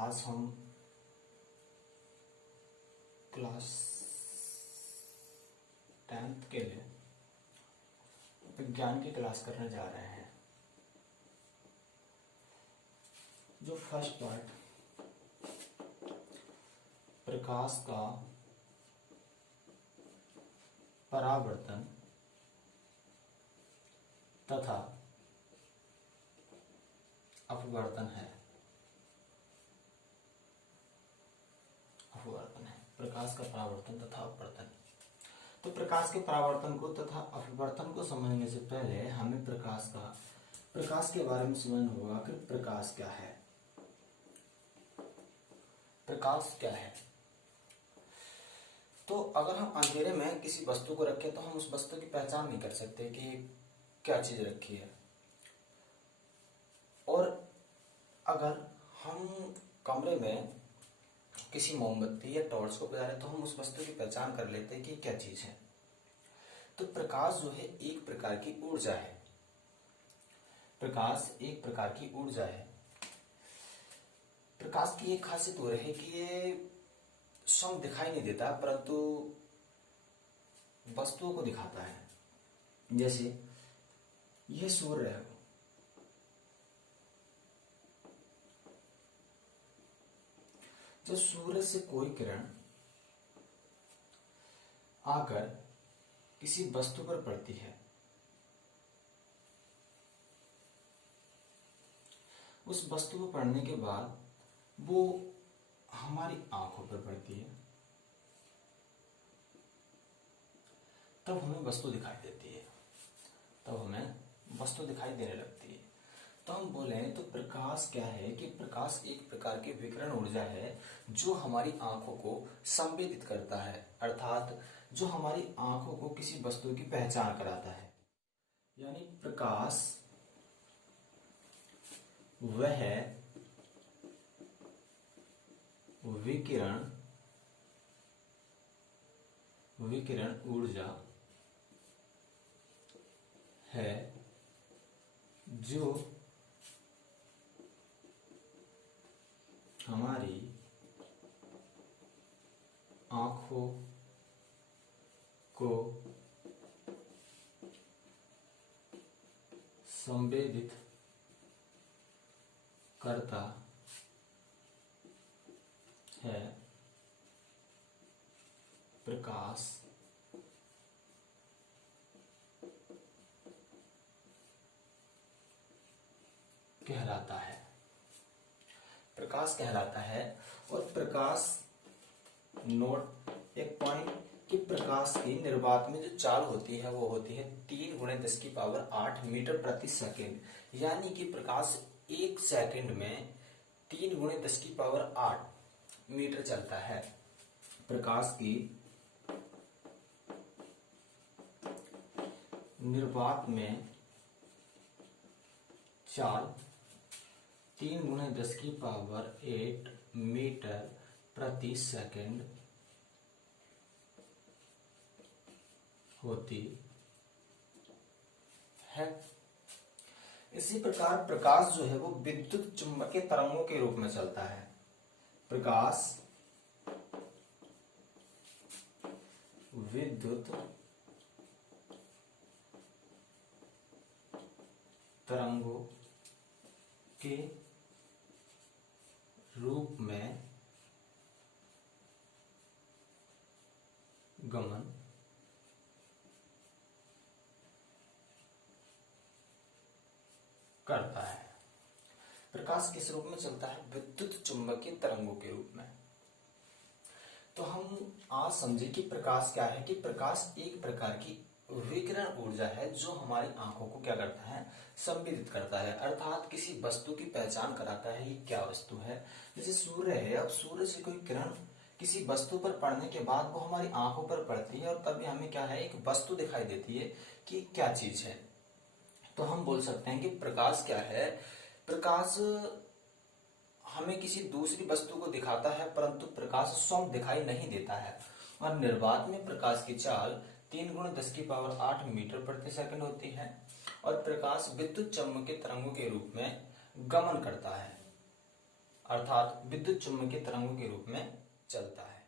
आज हम class 10th के लिए विज्ञान की क्लास करने जा रहे हैं। जो फर्स्ट पार्ट प्रकाश का परावर्तन तथा अपवर्तन है। प्रकाश का परावर्तन तथा अपवर्तन। तो प्रकाश के परावर्तन को तथा अपवर्तन को समझने से पहले हमें प्रकाश के बारे में समझना होगा कि प्रकाश क्या है। प्रकाश क्या है? तो अगर हम अंधेरे में किसी वस्तु को रखें तो हम उस वस्तु की पहचान नहीं कर सकते कि क्या चीज रखी है। और अगर हम कमरे में किसी मोमबत्ती या टॉर्च को बुझा रहे तो हम उस वस्तु की पहचान कर लेते हैं कि क्या चीज है। तो प्रकाश जो है एक प्रकार की ऊर्जा है। प्रकाश एक प्रकार की ऊर्जा है। प्रकाश की एक खासियत हो रही है कि ये स्वयं दिखाई नहीं देता परंतु वस्तुओं को दिखाता है। जैसे यह सूर्य है, जब सूर्य से कोई किरण आकर किसी वस्तु पर पड़ती है, उस वस्तु पर पड़ने के बाद वो हमारी आंखों पर पड़ती है, तब हमें वस्तु दिखाई देती है, तब हमें वस्तु दिखाई देने लगती है। तो हम बोले तो प्रकाश क्या है कि प्रकाश एक प्रकार की विकिरण ऊर्जा है जो हमारी आंखों को संवेदित करता है, अर्थात जो हमारी आंखों को किसी वस्तु की पहचान कराता है। यानी प्रकाश वह विकिरण ऊर्जा है जो हमारी आंखों को संवेदित करता है। प्रकाश कहलाता है। प्रकाश कहलाता है। और प्रकाश नोट एक पॉइंट कि प्रकाश की निर्वात में जो चाल होती है वो होती है 3 × 10⁸ मीटर प्रति सेकेंड। यानी कि प्रकाश एक सेकंड में 3 × 10⁸ मीटर चलता है। प्रकाश की निर्वात में चाल 3 × 10⁸ मीटर प्रति सेकंड होती है। इसी प्रकार प्रकाश जो है वो विद्युत चुंबकीय तरंगों के रूप में चलता है। प्रकाश विद्युत तरंगों के रूप में गमन करता है। प्रकाश किस रूप में चलता है? विद्युत चुंबकीय तरंगों के रूप में। तो हम आज समझे कि प्रकाश क्या है कि प्रकाश एक प्रकार की विकिरण ऊर्जा है जो हमारी आंखों को क्या करता है? संवेदित करता है, अर्थात किसी वस्तु की पहचान कराता है कि क्या वस्तु है। जैसे सूर्य है, अब सूर्य से कोई किरण किसी वस्तु पर पड़ने के बाद वो हमारी आंखों पर पड़ती है और तभी हमें क्या है? एक वस्तु दिखाई देती है कि क्या चीज है। तो हम बोल सकते हैं कि प्रकाश क्या है? प्रकाश हमें किसी दूसरी वस्तु को दिखाता है परंतु प्रकाश स्वयं दिखाई नहीं देता है। और निर्वात में प्रकाश की चाल 3 × 10⁸ मीटर प्रति सेकंड होती है और प्रकाश विद्युत चुम्बकीय तरंगों के रूप में गमन करता है, अर्थात विद्युत चुम्बकीय तरंगों के रूप में चलता है।